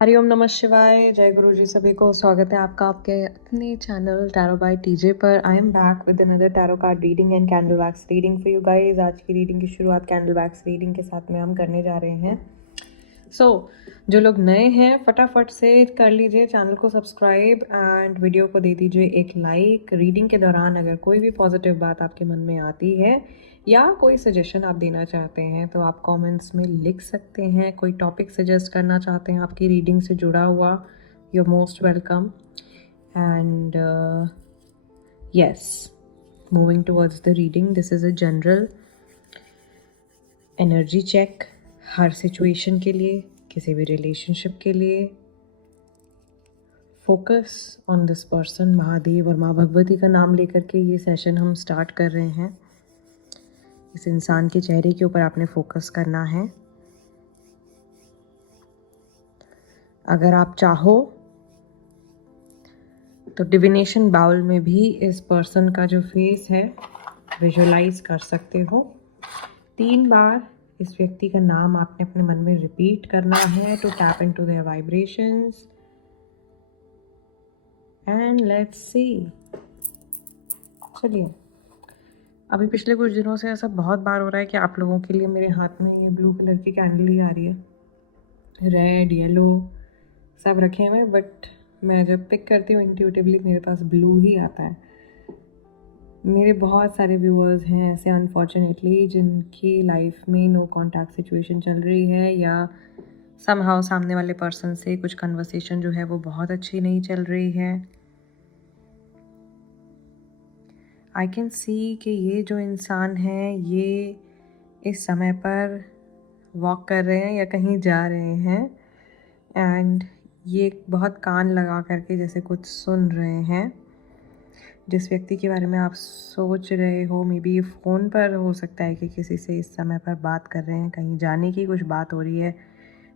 हरिओम नमः शिवाय, जय गुरु जी। सभी को स्वागत है आपका आपके अपने चैनल टैरो बाय टीजे पर। I am back with another tarot card reading and candle wax reading for you guys. आज की रीडिंग की शुरुआत कैंडल वैक्स रीडिंग के साथ में हम करने जा रहे हैं। जो लोग नए हैं फटाफट से कर लीजिए चैनल को सब्सक्राइब एंड वीडियो को दे दीजिए एक लाइक। रीडिंग के दौरान अगर कोई भी पॉजिटिव बात आपके मन में आती है या कोई सजेशन आप देना चाहते हैं तो आप कमेंट्स में लिख सकते हैं। कोई टॉपिक सजेस्ट करना चाहते हैं आपकी रीडिंग से जुड़ा हुआ, you are most welcome. And yes, moving towards the reading, this is a general energy check her situation के लिए, किसी भी रिलेशनशिप के लिए। Focus on this person. Mahadev और माँ भगवती का नाम लेकर के ये सेशन हम स्टार्ट कर रहे हैं। इस इंसान के चेहरे के ऊपर आपने फोकस करना है। अगर आप चाहो तो डिविनेशन बाउल में भी इस पर्सन का जो फेस है विजुअलाइज कर सकते हो। 3 बार इस व्यक्ति का नाम आपने अपने मन में रिपीट करना है to tap into their vibrations. And let's see. चलिए, अभी पिछले कुछ दिनों से ऐसा बहुत बार हो रहा है कि आप लोगों के लिए मेरे हाथ में ये ब्लू कलर की कैंडल ही आ रही है। रेड, येलो सब रखे हुए, बट मैं जब पिक करती हूँ इंट्यूटिवली मेरे पास ब्लू ही आता है। मेरे बहुत सारे व्यूअर्स हैं ऐसे अनफॉर्चुनेटली जिनकी लाइफ में नो कॉन्टैक्ट सिचुएशन चल रही है या समहाउ सामने वाले पर्सन से कुछ कन्वर्सेशन जो है वो बहुत अच्छी नहीं चल रही है। आई कैन सी कि ये जो इंसान है ये इस समय पर वॉक कर रहे हैं या कहीं जा रहे हैं एंड ये बहुत कान लगा करके जैसे कुछ सुन रहे हैं। जिस व्यक्ति के बारे में आप सोच रहे हो मे बी फ़ोन पर हो सकता है कि किसी से इस समय पर बात कर रहे हैं, कहीं जाने की कुछ बात हो रही है,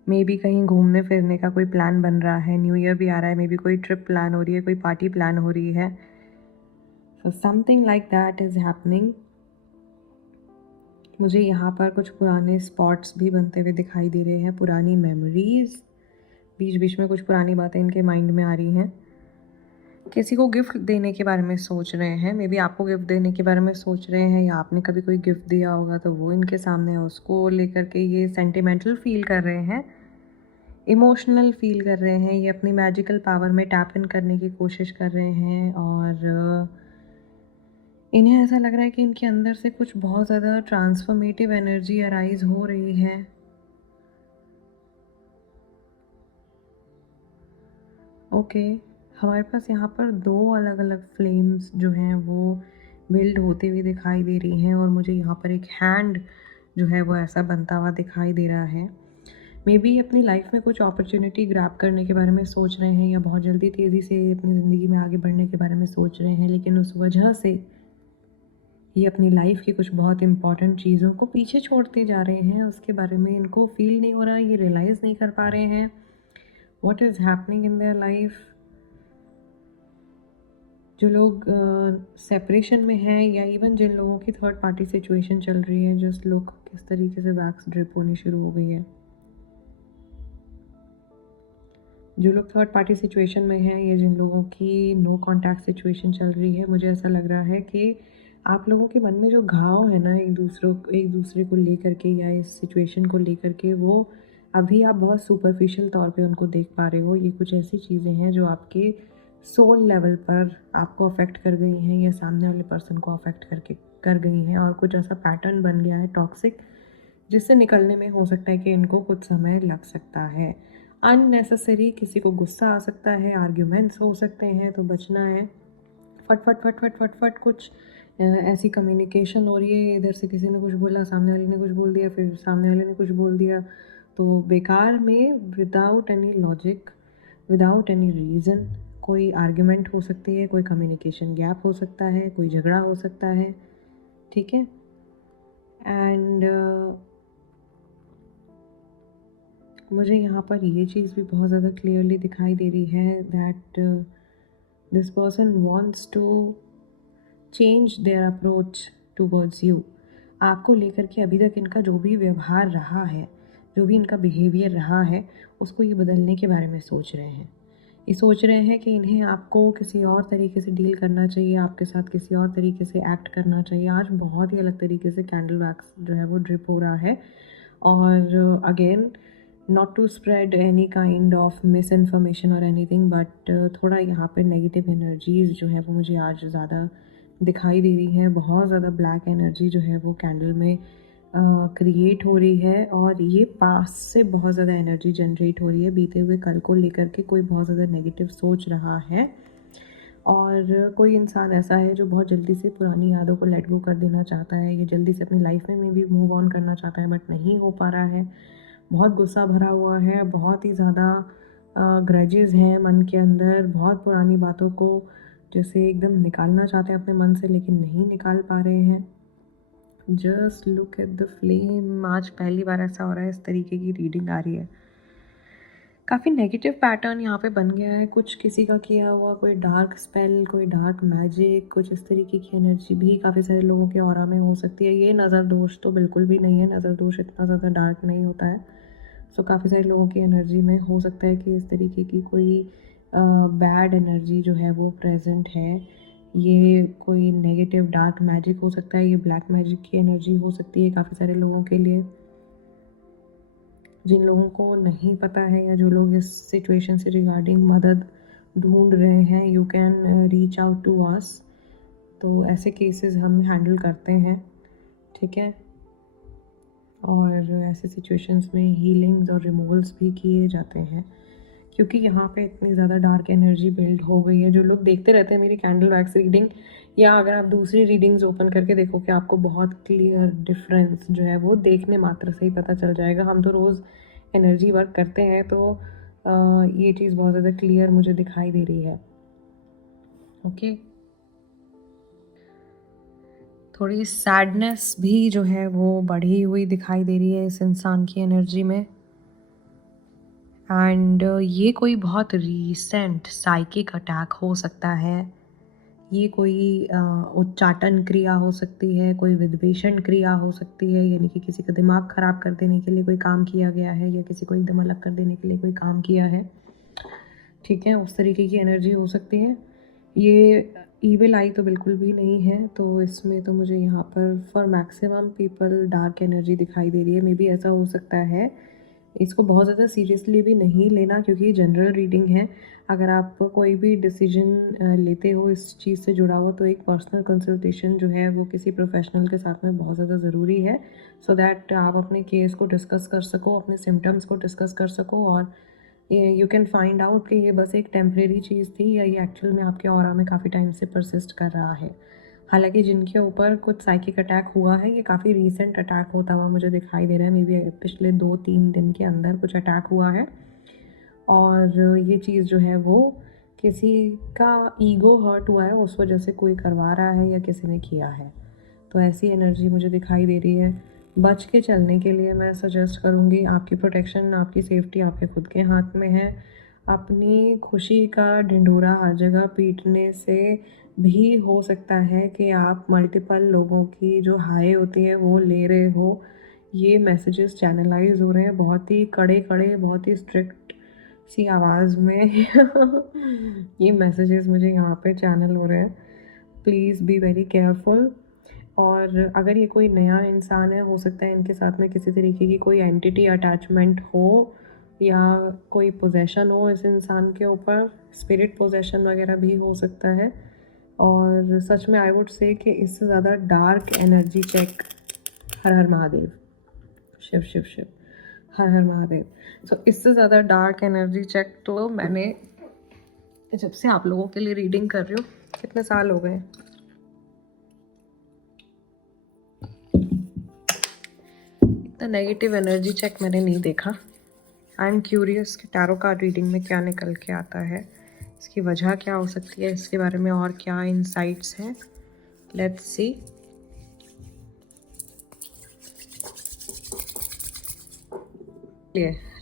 मे बी कहीं घूमने फिरने का कोई प्लान बन रहा है, न्यू ईयर भी आ रहा है, मे बी कोई ट्रिप प्लान हो रही है, कोई पार्टी प्लान हो रही है। So something like that is happening. मुझे यहाँ पर कुछ पुराने स्पॉट्स भी बनते हुए दिखाई दे रहे हैं, पुरानी मेमोरीज़। बीच बीच में कुछ पुरानी बातें इनके माइंड में आ रही हैं। किसी को गिफ्ट देने के बारे में सोच रहे हैं, मे बी आपको गिफ्ट देने के बारे में सोच रहे हैं या आपने कभी कोई गिफ्ट दिया होगा तो वो इनके सामने है, उसको लेकर के ये सेंटिमेंटल फील कर रहे हैं, इमोशनल फील कर रहे हैं। ये अपनी मैजिकल पावर में टैप इन करने की कोशिश कर रहे हैं और इन्हें ऐसा लग रहा है कि इनके अंदर से कुछ बहुत ज़्यादा ट्रांसफॉर्मेटिव एनर्जी अराइज हो रही है। ओके, हमारे पास यहाँ पर 2 अलग अलग फ्लेम्स जो हैं वो बिल्ड होते हुए दिखाई दे रही हैं और मुझे यहाँ पर एक हैंड जो है वो ऐसा बनता हुआ दिखाई दे रहा है। मे बी अपनी लाइफ में कुछ अपॉर्चुनिटी ग्रैब करने के बारे में सोच रहे हैं या बहुत जल्दी तेज़ी से अपनी ज़िंदगी में आगे बढ़ने के बारे में सोच रहे हैं, लेकिन उस वजह से ये अपनी लाइफ की कुछ बहुत इंपॉर्टेंट चीज़ों को पीछे छोड़ते जा रहे हैं। उसके बारे में इनको फील नहीं हो रहा, ये रियलाइज़ नहीं कर पा रहे हैं what is happening in their life. जो लोग सेपरेशन में हैं या इवन जिन लोगों की थर्ड पार्टी सिचुएशन चल रही है, जिस लोग किस तरीके से वैक्स ड्रिप होनी शुरू हो गई है। जो लोग थर्ड पार्टी सिचुएशन में हैं या जिन लोगों की नो कॉन्टैक्ट सिचुएशन चल रही है, मुझे ऐसा लग रहा है कि आप लोगों के मन में जो घाव है ना एक दूसरे को लेकर के या इस सिचुएशन को लेकर के, वो अभी आप बहुत सुपरफिशियल तौर पे उनको देख पा रहे हो। ये कुछ ऐसी चीज़ें हैं जो आपके सोल लेवल पर आपको अफेक्ट कर गई हैं या सामने वाले पर्सन को अफेक्ट कर गई हैं और कुछ ऐसा पैटर्न बन गया है टॉक्सिक, जिससे निकलने में हो सकता है कि इनको कुछ समय लग सकता है। अननेसेसरी किसी को गुस्सा आ सकता है, आर्ग्यूमेंट्स हो सकते हैं, तो बचना है। फट कुछ ऐसी कम्युनिकेशन हो रही है, इधर से किसी ने कुछ बोला, सामने वाले ने कुछ बोल दिया, फिर सामने वाले ने कुछ बोल दिया, तो बेकार में without any logic, without any reason कोई आर्ग्यूमेंट हो सकती है, कोई कम्युनिकेशन गैप हो सकता है, कोई झगड़ा हो सकता है। ठीक है। एंड मुझे यहाँ पर ये चीज़ भी बहुत ज़्यादा क्लियरली दिखाई दे रही है that this person wants to change their approach towards you. आपको लेकर के अभी तक इनका जो भी व्यवहार रहा है, जो भी इनका बिहेवियर रहा है उसको ये बदलने के बारे में सोच रहे हैं। ये सोच रहे हैं कि इन्हें आपको किसी और तरीके से डील करना चाहिए, आपके साथ किसी और तरीके से एक्ट करना चाहिए। आज बहुत ही अलग तरीके से कैंडल वैक्स जो है वो ड्रिप हो रहा है। और again, not to spread any kind of misinformation और एनीथिंग, बट थोड़ा यहाँ पे नेगेटिव एनर्जीज़ जो है वो मुझे आज ज़्यादा दिखाई दे रही हैं। बहुत ज़्यादा ब्लैक एनर्जी जो है वो कैंडल में क्रिएट हो रही है, और ये पास से बहुत ज़्यादा एनर्जी जनरेट हो रही है। बीते हुए कल को लेकर के कोई बहुत ज़्यादा नेगेटिव सोच रहा है, और कोई इंसान ऐसा है जो बहुत जल्दी से पुरानी यादों को लेट गो कर देना चाहता है, या जल्दी से अपनी लाइफ में भी मूव ऑन करना चाहता है, बट नहीं हो पा रहा है। बहुत गुस्सा भरा हुआ है, बहुत ही ज़्यादा ग्रजेस हैं मन के अंदर, बहुत पुरानी बातों को जैसे एकदम निकालना चाहते हैं अपने मन से, लेकिन नहीं निकाल पा रहे हैं। Just look at the flame. आज पहली बार ऐसा हो रहा है, इस तरीके की रीडिंग आ रही है। काफ़ी नेगेटिव पैटर्न यहाँ पे बन गया है, कुछ किसी का किया हुआ कोई डार्क स्पेल, कोई डार्क मैजिक, कुछ इस तरीके की एनर्जी भी काफ़ी सारे लोगों के ऑरा में हो सकती है। ये नज़र दोष तो बिल्कुल भी नहीं है, नज़र दोष इतना ज़्यादा डार्क नहीं होता है। सो काफ़ी सारे लोगों की एनर्जी में हो सकता है कि इस तरीके की कोई बैड एनर्जी जो है वो प्रेजेंट है। ये कोई नेगेटिव डार्क मैजिक हो सकता है, ये ब्लैक मैजिक की एनर्जी हो सकती है काफ़ी सारे लोगों के लिए। जिन लोगों को नहीं पता है, या जो लोग इस सिचुएशन से रिगार्डिंग मदद ढूंढ रहे हैं, you can reach out to us. तो ऐसे केसेस हम हैंडल करते हैं, ठीक है। और ऐसे सिचुएशंस में हीलिंग्स और रिमूवल्स भी किए जाते हैं, क्योंकि यहाँ पे इतनी ज़्यादा डार्क एनर्जी बिल्ड हो गई है। जो लोग देखते रहते हैं मेरी कैंडल वैक्स रीडिंग, या अगर आप दूसरी रीडिंग्स ओपन करके देखो कि आपको बहुत क्लियर डिफरेंस जो है वो देखने मात्र से ही पता चल जाएगा। हम तो रोज़ एनर्जी वर्क करते हैं, तो ये चीज़ बहुत ज़्यादा क्लियर मुझे दिखाई दे रही है। ओके, थोड़ी सैडनेस भी जो है वो बढ़ी हुई दिखाई दे रही है इस इंसान की एनर्जी में। एंड ये कोई बहुत रीसेंट साइकिक अटैक हो सकता है। ये कोई उच्चाटन क्रिया हो सकती है, कोई विद्वेषण क्रिया हो सकती है, यानी कि किसी का दिमाग ख़राब कर देने के लिए कोई काम किया गया है, या किसी को एकदम अलग कर देने के लिए कोई काम किया है, ठीक है। उस तरीके की एनर्जी हो सकती है। ये ईविल आई तो बिल्कुल भी नहीं है, तो इसमें तो मुझे यहाँ पर for maximum people dark energy दिखाई दे रही है। मे बी ऐसा हो सकता है, इसको बहुत ज़्यादा सीरियसली भी नहीं लेना, क्योंकि ये जनरल रीडिंग है। अगर आप कोई भी डिसीजन लेते हो इस चीज़ से जुड़ा हुआ, तो एक पर्सनल कंसल्टेशन जो है वो किसी प्रोफेशनल के साथ में बहुत ज़्यादा ज़रूरी है, सो दैट आप अपने केस को डिस्कस कर सको, अपने सिम्टम्स को डिस्कस कर सको, और यू कैन फाइंड आउट कि ये बस एक टेम्परेरी चीज़ थी, या ये एक्चुअल में आपके ऑरा में काफ़ी टाइम से परसिस्ट कर रहा है। हालांकि जिनके ऊपर कुछ साइकिक अटैक हुआ है, ये काफ़ी रीसेंट अटैक होता हुआ मुझे दिखाई दे रहा है। मे बी पिछले 2-3 दिन के अंदर कुछ अटैक हुआ है, और ये चीज़ जो है वो किसी का ईगो हर्ट हुआ है, उस वजह से कोई करवा रहा है या किसी ने किया है। तो ऐसी एनर्जी मुझे दिखाई दे रही है। बच के चलने के लिए मैं सजेस्ट करूँगी, आपकी प्रोटेक्शन, आपकी सेफ्टी आपके खुद के हाथ में है। अपनी खुशी का ढिंढोरा हर जगह पीटने से भी हो सकता है कि आप मल्टीपल लोगों की जो हाई होती है वो ले रहे हो। ये मैसेजेस चैनलाइज हो रहे हैं बहुत ही कड़े, बहुत ही स्ट्रिक्ट सी आवाज़ में ये मैसेजेस मुझे यहाँ पे चैनल हो रहे हैं। Please be very careful. और अगर ये कोई नया इंसान है, हो सकता है इनके साथ में किसी तरीके की कोई एंटिटी अटैचमेंट हो, या कोई पोजेशन हो इस इंसान के ऊपर, स्पिरिट पोजेशन वगैरह भी हो सकता है। और सच में आई वुड से कि इससे ज़्यादा डार्क एनर्जी चेक, हर हर महादेव, शिव शिव शिव, हर हर महादेव। सो इससे ज़्यादा डार्क एनर्जी चेक तो मैंने, जब से आप लोगों के लिए रीडिंग कर रही हूँ, कितने साल हो गए, इतना नेगेटिव एनर्जी चेक मैंने नहीं देखा। आई एम क्यूरियस कि टैरो कार्ड रीडिंग में क्या निकल के आता है, इसकी वजह क्या हो सकती है, इसके बारे में और क्या इंसाइट्स हैं। Let's see.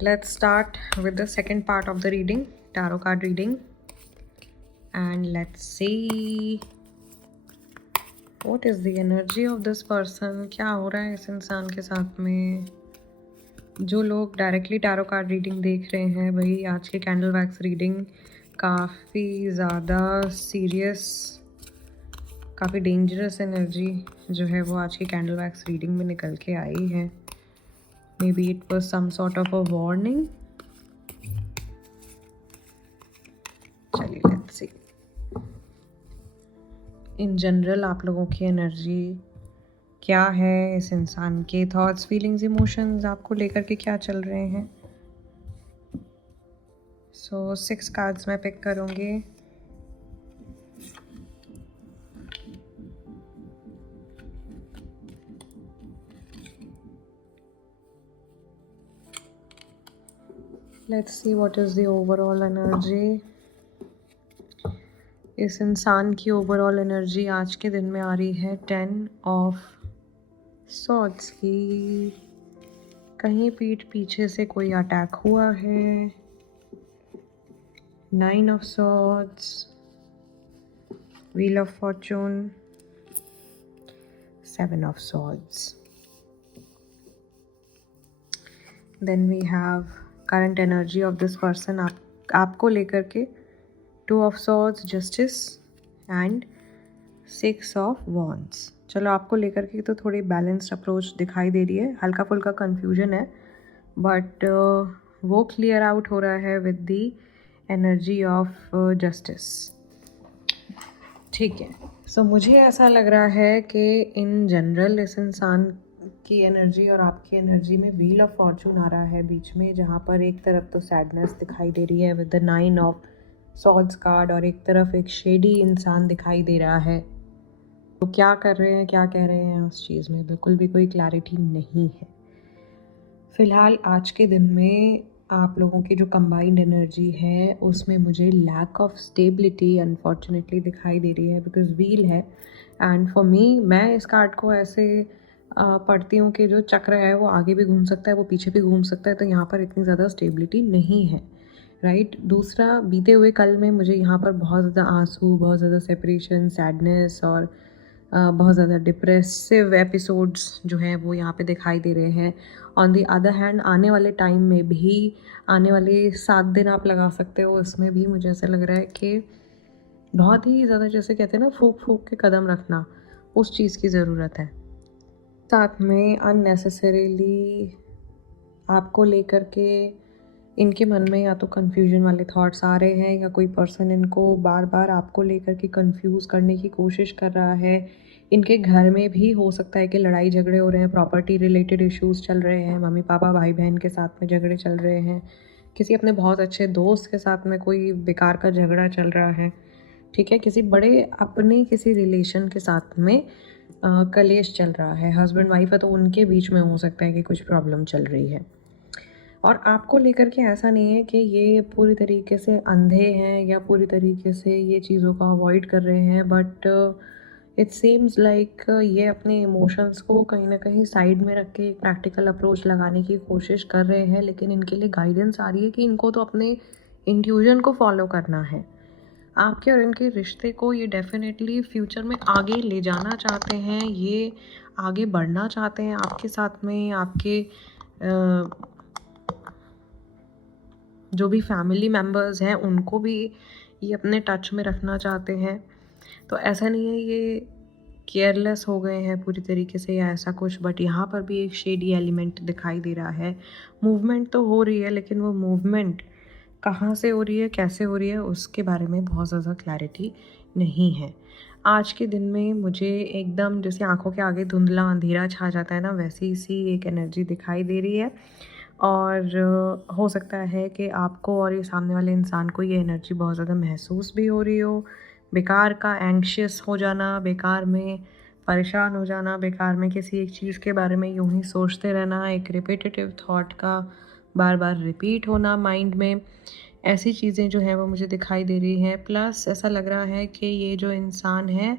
Let's start with the second part of the reading, tarot card reading, and let's see what is the energy of this person। क्या हो रहा है इस इंसान के साथ में। जो लोग डायरेक्टली टैरो कार्ड रीडिंग देख रहे हैं, वही आज के कैंडल वैक्स रीडिंग काफ़ी ज़्यादा सीरियस, काफ़ी डेंजरस एनर्जी जो है वो आज की कैंडल वैक्स रीडिंग में निकल के आई है। Maybe it was some sort of a warning. चलिए लेट्स सी इन जनरल आप लोगों की एनर्जी क्या है, इस इंसान के थॉट्स, फीलिंग्स, इमोशंस आपको लेकर के क्या चल रहे हैं। सो 6 कार्ड्स मैं पिक करूँगी। Let's see what is the overall energy. इस इंसान की ओवरऑल एनर्जी आज के दिन में आ रही है 10 ऑफ सॉर्ड्स की। कहीं पीठ पीछे से कोई अटैक हुआ है। 9 of swords, wheel of fortune, 7 of swords. Then we have current energy of this person आपको लेकर के 2 of swords, justice and 6 of wands. चलो आपको लेकर के तो थोड़ी बैलेंस्ड अप्रोच दिखाई दे रही है, हल्का फुल्का कन्फ्यूजन है, बट वो क्लियर आउट हो रहा है with the energy of justice. ठीक है, सो मुझे ऐसा लग रहा है कि इन जनरल इस इंसान की एनर्जी और आपकी एनर्जी में व्हील ऑफ फॉर्चून आ रहा है बीच में, जहाँ पर एक तरफ तो सैडनेस दिखाई दे रही है with the 9 of swords card, और एक तरफ एक शेडी इंसान दिखाई दे रहा है। तो क्या कर रहे हैं, क्या कह रहे हैं उस चीज़ में बिल्कुल भी कोई क्लैरिटी नहीं है। फ़िलहाल आज के दिन में आप लोगों की जो कंबाइंड एनर्जी है उसमें मुझे लैक ऑफ स्टेबिलिटी अनफॉर्चुनेटली दिखाई दे रही है, बिकॉज व्हील है एंड फॉर मी, मैं इस कार्ड को ऐसे पढ़ती हूँ कि जो चक्र है वो आगे भी घूम सकता है, वो पीछे भी घूम सकता है, तो यहाँ पर इतनी ज़्यादा स्टेबिलिटी नहीं है, राइट। दूसरा, बीते हुए कल में मुझे यहाँ पर बहुत ज़्यादा आंसू, बहुत ज़्यादा सेपरेशन, सैडनेस और बहुत ज़्यादा डिप्रेसिव एपिसोड्स जो हैं वो यहाँ पे दिखाई दे रहे हैं। ऑन दी अदर हैंड आने वाले टाइम में भी, आने वाले 7 दिन आप लगा सकते हो, इसमें भी मुझे ऐसा लग रहा है कि बहुत ही ज़्यादा, जैसे कहते हैं ना, फूक फूक के कदम रखना, उस चीज़ की ज़रूरत है। साथ में अननेसेसरीली आपको लेकर के इनके मन में या तो कन्फ्यूजन वाले थॉट्स आ रहे हैं, या कोई पर्सन इनको बार बार आपको लेकर के कंफ्यूज करने की कोशिश कर रहा है। इनके घर में भी हो सकता है कि लड़ाई झगड़े हो रहे हैं, प्रॉपर्टी रिलेटेड इश्यूज़ चल रहे हैं, मम्मी पापा भाई बहन के साथ में झगड़े चल रहे हैं, किसी अपने बहुत अच्छे दोस्त के साथ में कोई बेकार का झगड़ा चल रहा है, ठीक है, किसी बड़े अपने किसी रिलेशन के साथ में कलेश चल रहा है, हस्बैंड वाइफ है तो उनके बीच में हो सकता है कि कुछ प्रॉब्लम चल रही है। और आपको लेकर के ऐसा नहीं है कि ये पूरी तरीके से अंधे हैं या पूरी तरीके से ये चीज़ों को अवॉइड कर रहे हैं, बट इट सीम्स लाइक ये अपने इमोशंस को कहीं ना कहीं साइड में रख के एक प्रैक्टिकल अप्रोच लगाने की कोशिश कर रहे हैं, लेकिन इनके लिए गाइडेंस आ रही है कि इनको तो अपने इंट्यूजन को फॉलो करना है। आपके और इनके रिश्ते को ये डेफिनेटली फ्यूचर में आगे ले जाना चाहते हैं, ये आगे बढ़ना चाहते हैं आपके साथ में, आपके जो भी फैमिली मेम्बर्स हैं उनको भी ये अपने टच में रखना चाहते हैं। तो ऐसा नहीं है ये केयरलेस हो गए हैं पूरी तरीके से या ऐसा कुछ, बट यहाँ पर भी एक शेडी एलिमेंट दिखाई दे रहा है। मूवमेंट तो हो रही है, लेकिन वो मूवमेंट कहाँ से हो रही है, कैसे हो रही है, उसके बारे में बहुत ज़्यादा क्लैरिटी नहीं है। आज के दिन में मुझे एकदम जैसे आंखों के आगे धुंधला अंधेरा छा जाता है ना, वैसी सी एक एनर्जी दिखाई दे रही है। और हो सकता है कि आपको और ये सामने वाले इंसान को ये एनर्जी बहुत ज़्यादा महसूस भी हो रही हो। बेकार का एंग्शियस हो जाना, बेकार में परेशान हो जाना, बेकार में किसी एक चीज़ के बारे में यूं ही सोचते रहना, एक रिपीटेटिव थॉट का बार बार रिपीट होना माइंड में, ऐसी चीज़ें जो हैं वो मुझे दिखाई दे रही हैं। प्लस ऐसा लग रहा है कि ये जो इंसान है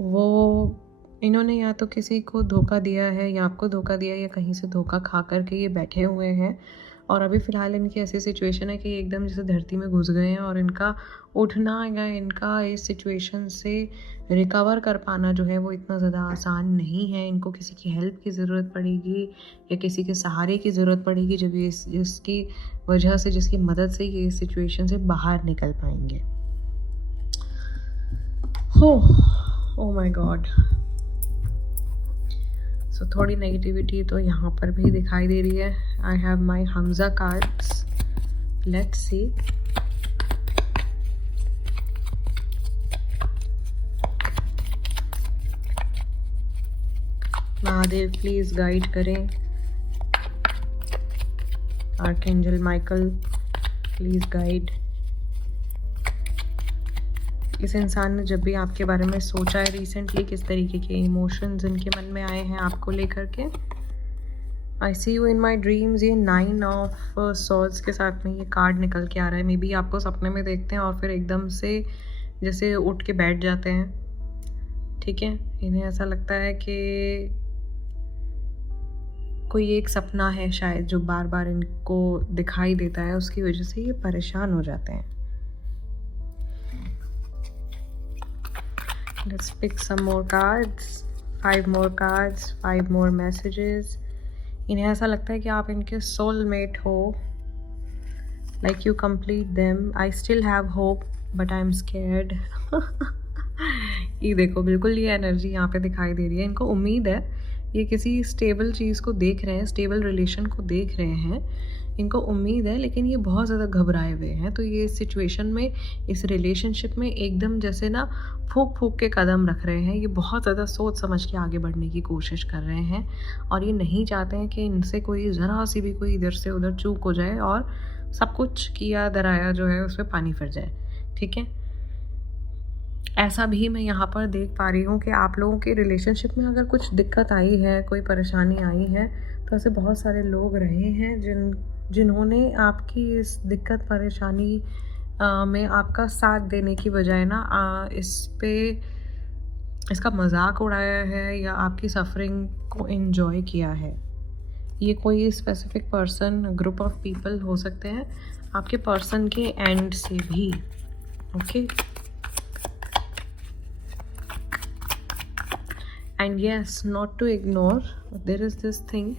वो, इन्होंने या तो किसी को धोखा दिया है या आपको धोखा दिया है, या कहीं से धोखा खा कर के ये बैठे हुए हैं और अभी फ़िलहाल इनकी ऐसी सिचुएशन है कि ये एकदम जैसे धरती में घुस गए हैं और इनका उठना या इनका इस सिचुएशन से रिकवर कर पाना जो है वो इतना ज़्यादा आसान नहीं है। इनको किसी की हेल्प की ज़रूरत पड़ेगी या किसी के सहारे की ज़रूरत पड़ेगी, जब ये इसकी वजह से, जिसकी मदद से ये इस सिचुएशन से बाहर निकल पाएंगे। Oh my God. सो थोड़ी नेगेटिविटी तो यहाँ पर भी दिखाई दे रही है। आई हैव माई हमजा cards, let's see. Mahadev please guide करें। Archangel Michael please guide. इस इंसान ने जब भी आपके बारे में सोचा है रिसेंटली, किस तरीके के इमोशंस इनके मन में आए हैं आपको लेकर के। आई सी यू इन माई ड्रीम्स, ये 9 ऑफ सॉर्ड्स के साथ में ये कार्ड निकल के आ रहा है। मे बी आपको सपने में देखते हैं और फिर एकदम से जैसे उठ के बैठ जाते हैं, ठीक है। इन्हें ऐसा लगता है कि कोई एक सपना है शायद जो बार बार इनको दिखाई देता है, उसकी वजह से ये परेशान हो जाते हैं। Let's pick some more cards. 5 more cards, 5 more messages. इन्हें ऐसा लगता है कि आप इनके soulmate हो, like you complete them. I still have hope, but I'm scared. ये देखो, बिल्कुल ये एनर्जी यहाँ पे दिखाई दे रही है। इनको उम्मीद है, ये किसी स्टेबल चीज़ को देख रहे हैं, स्टेबल रिलेशन को देख रहे हैं, इनको उम्मीद है, लेकिन ये बहुत ज़्यादा घबराए हुए हैं। तो ये इस सिचुएशन में, इस रिलेशनशिप में एकदम जैसे ना फूक फूक के कदम रख रहे हैं। ये बहुत ज़्यादा सोच समझ के आगे बढ़ने की कोशिश कर रहे हैं और ये नहीं चाहते हैं कि इनसे कोई ज़रा सी भी कोई इधर से उधर चूक हो जाए और सब कुछ किया दराया जो है उस पर पानी फिर जाए, ठीक है। ऐसा भी मैं यहाँ पर देख पा रही हूँ कि आप लोगों के रिलेशनशिप में अगर कुछ दिक्कत आई है, कोई परेशानी आई है, तो ऐसे बहुत सारे लोग रहे हैं जिन्होंने आपकी इस दिक्कत परेशानी में आपका साथ देने की बजाय ना इसका मजाक उड़ाया है या आपकी सफरिंग को एंजॉय किया है। ये कोई specific person, group of people हो सकते हैं आपके पर्सन के एंड से भी, okay. And yes, not to ignore, there is this thing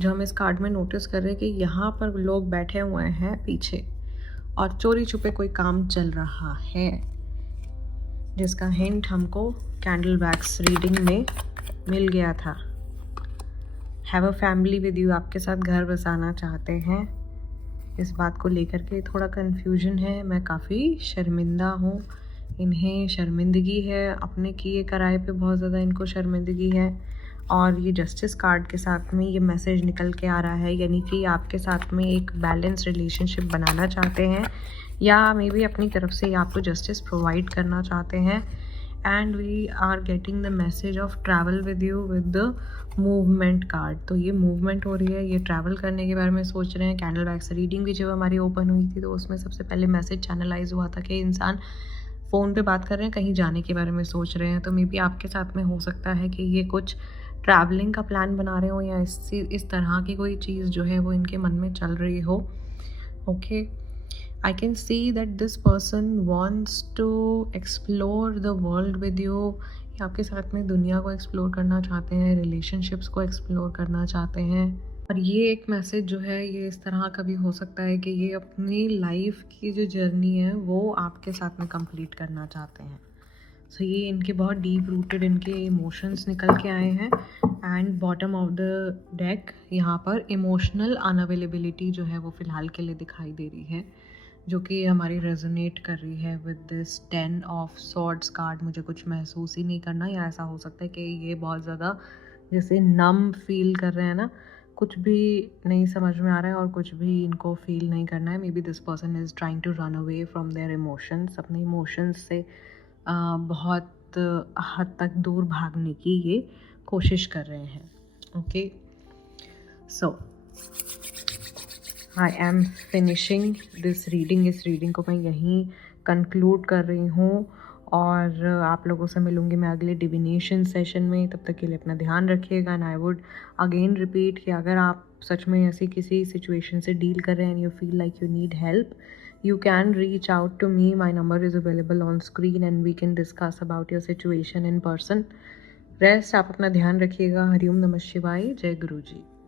जो हम इस कार्ड में नोटिस कर रहे हैं कि यहाँ पर लोग बैठे हुए हैं पीछे और चोरी छुपे कोई काम चल रहा है, जिसका हिंट हमको कैंडल वैक्स रीडिंग में मिल गया था। Have a family with you, आपके साथ घर बसाना चाहते हैं। इस बात को लेकर के थोड़ा कन्फ्यूजन है। मैं काफ़ी शर्मिंदा हूँ, इन्हें शर्मिंदगी है, अपने किए कराए पे बहुत ज़्यादा इनको शर्मिंदगी है। और ये जस्टिस कार्ड के साथ में ये मैसेज निकल के आ रहा है, यानी कि आपके साथ में एक बैलेंस रिलेशनशिप बनाना चाहते हैं या मे बी अपनी तरफ से आपको जस्टिस प्रोवाइड करना चाहते हैं। And we are getting the message of travel with you with the movement card. तो ये मूवमेंट हो रही है, ये ट्रैवल करने के बारे में सोच रहे हैं। कैंडल वैक्स रीडिंग भी जब हमारी ओपन हुई थी तो उसमें सबसे पहले मैसेज चैनलाइज हुआ था कि इंसान फ़ोन पे बात कर रहे हैं, कहीं जाने के बारे में सोच रहे हैं। तो मे बी आपके साथ में हो सकता है कि ये कुछ ट्रैवलिंग का प्लान बना रहे हो या इस तरह की कोई चीज़ जो है वो इनके मन में चल रही हो, okay. I can see that this person wants to explore the world with you. आपके साथ में दुनिया को एक्सप्लोर करना चाहते हैं, रिलेशनशिप्स को एक्सप्लोर करना चाहते हैं। और ये एक मैसेज जो है ये इस तरह का भी हो सकता है कि ये अपनी लाइफ की जो जर्नी है वो आपके साथ में कंप्लीट करना चाहते हैं। सो ये इनके बहुत डीप रूटेड इनके इमोशंस निकल के आए हैं। And bottom of the deck यहाँ पर इमोशनल अनअवेलेबिलिटी जो है वो फ़िलहाल के लिए दिखाई दे रही है, जो कि हमारी रेजोनेट कर रही है with this 10 of swords card. मुझे कुछ महसूस ही नहीं करना, या ऐसा हो सकता है कि ये बहुत ज़्यादा जैसे नम फील कर रहे हैं ना, कुछ भी नहीं समझ में आ रहा है और कुछ भी इनको फील नहीं करना है। Maybe this person is trying to run away from their emotions, अपने इमोशंस से बहुत हद तक दूर भागने की ये कोशिश कर रहे हैं, okay. So I am finishing this reading. इस रीडिंग को मैं यहीं कंक्लूड कर रही हूँ और आप लोगों से मिलूँगी मैं अगले डिविनेशन सेशन में। तब तक के लिए अपना ध्यान रखिएगा। And I would again repeat कि अगर आप सच में ऐसी किसी सिचुएशन से डील कर रहे हैं and you feel like you need help, you can reach out to me. My number is available on screen and we can discuss about your situation in person. Rest आप अपना ध्यान रखिएगा। हरिओम नमः शिवाय। जय गुरु जी।